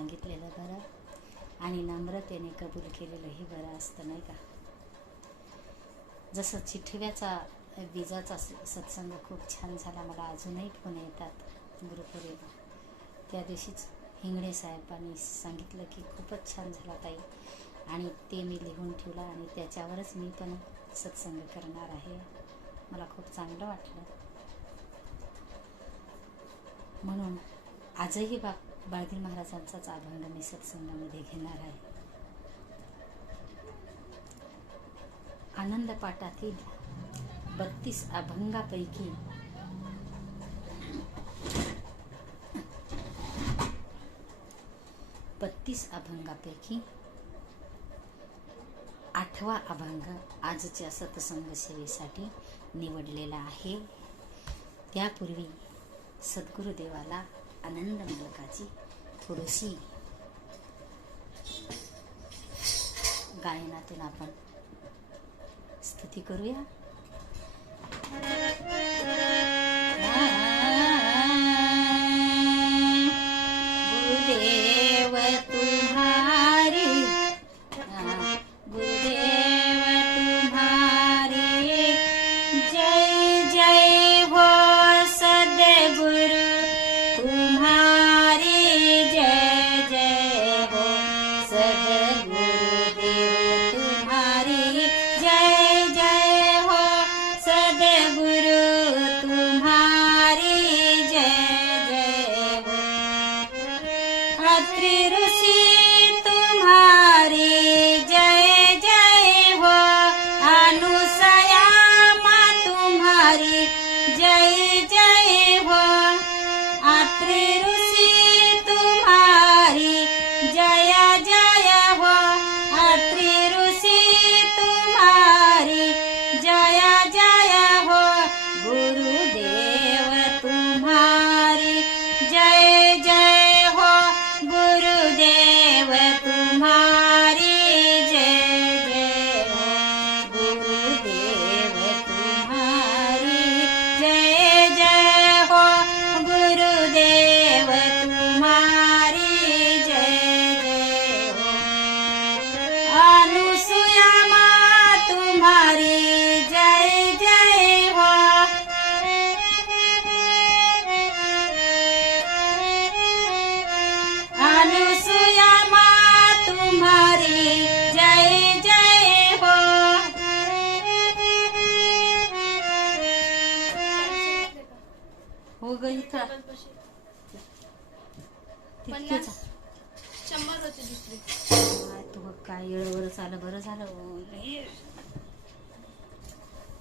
सांगितलेलं बरं. आणि नम्रतेने कबूल केलेलंही बरं असतं नाही का? जसं चिठव्याचा विजाचा सत्संग खूप छान झाला. मला अजूनही फोन येतात गुरुपौर्णिमा त्या दिवशीच हिंगणे साहेबांनी सांगितलं की खूपच छान झाला ताई. आणि ते मी लिहून ठेवलं आणि त्याच्यावरच मी पण सत्संग करणार आहे. मला खूप चांगलं वाटलं. म्हणून आजही बाप बाळगीर महाराजांचाच अभंग मी सत्संगामध्ये घेणार आहे. आनंद पाठातील बत्तीस अभंगापैकी बत्तीस अभंगापैकी आठवा अभंग आजच्या सत्संग सेवेसाठी निवडलेला आहे. त्यापूर्वी सद्गुरुदेवाला आनंद मालकाची थोडीशी गायनातून आपण स्तुती करूया. पन्नास शंभर होते दुसरी. काय तू बघ काय येळवरच आलं बरं झालं.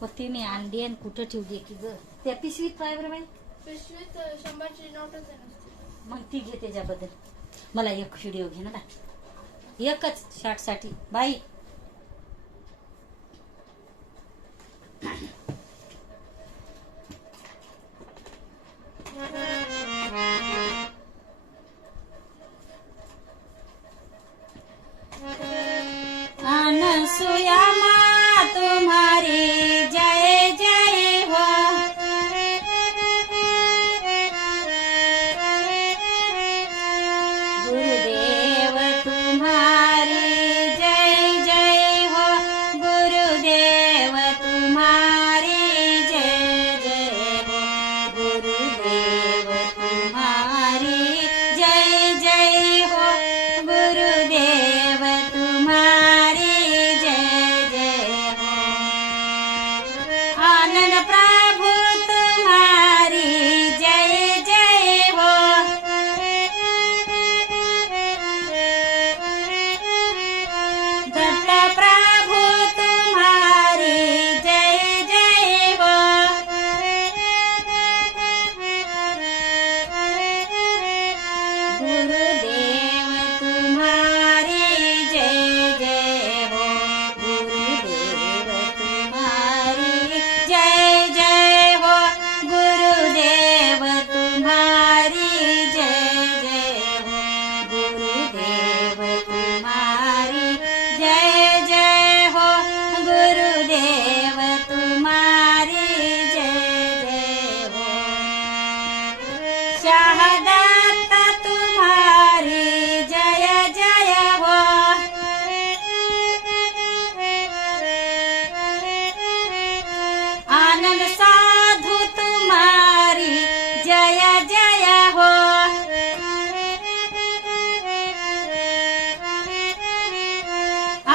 होते मी अंडी आणि कुठं ठेवली की ग? त्या पिशवीत पाय बरं बाई. पिशवीत शंभरची नोटच आहे नुसती. मग ती घे त्याच्याबद्दल. मला एक व्हिडिओ घे ना बाई एकच शॉर्टसाठी बाई. शहादत तुम्हारी जय जय हो। आनंद साधु तुम्हारी जय जय हो।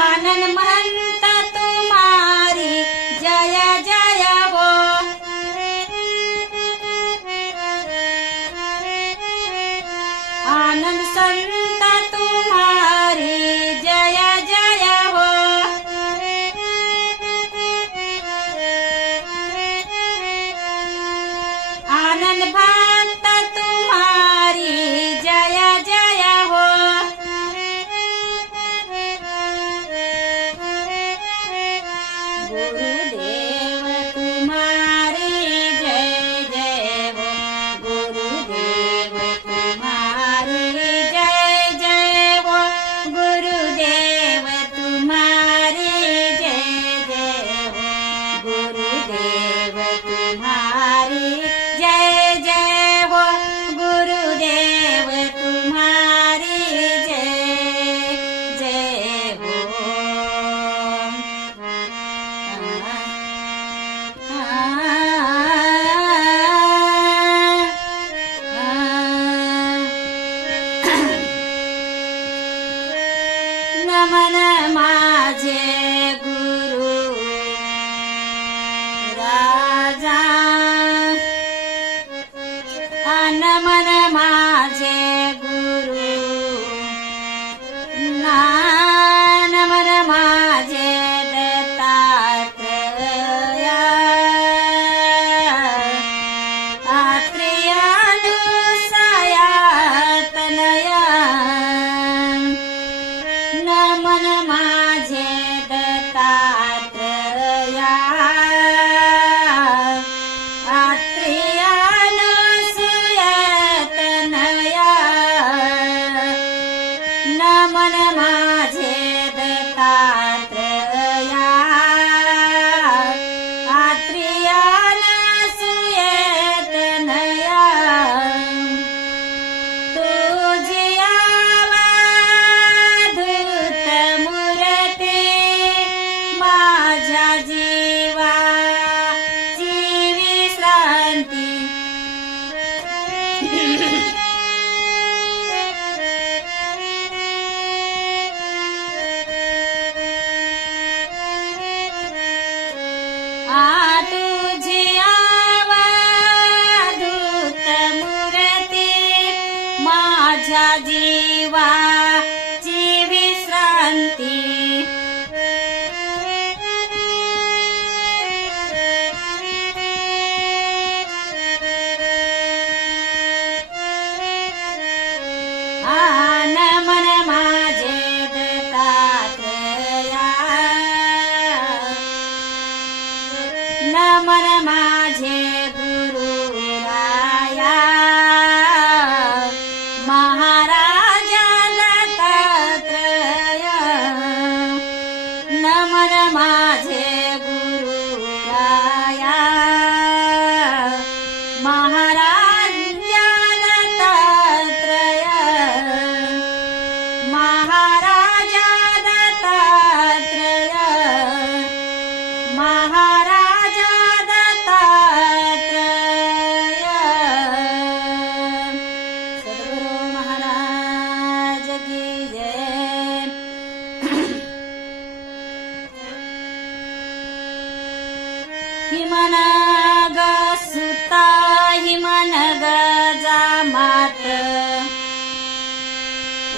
आनंद मन नमन माझे दत्तात्रया आत्रेयानुसुयतनया तुझी आवाधूत मूर्ती. माझ्या जीवा माझ्या नमन माझे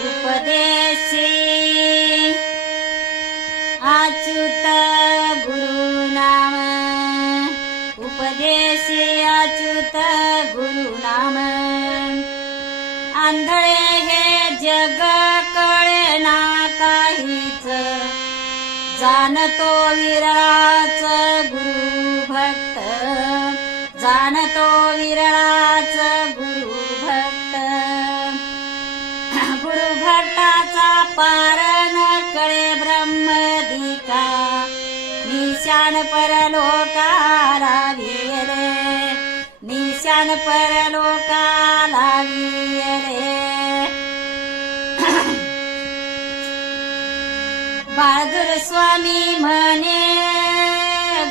उपदेशी। अच्युत गुरुनाम उपदेशी अच्युत गुरुनाम आंधळे हे जग कळेना काहीच। जाणतो विराच गुरु भक्त। जाणतो विराच गुरु निशान परलोकाला रे. निशान परलोकाला रे. बहादूर स्वामी म्हणे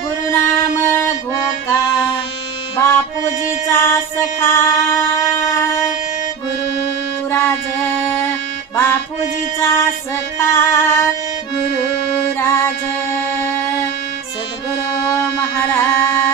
गुरुनाम घोका बापूजीचा सखा. गुरुराज बापूजीचा सखा. गुरुराज गुरु महाराज।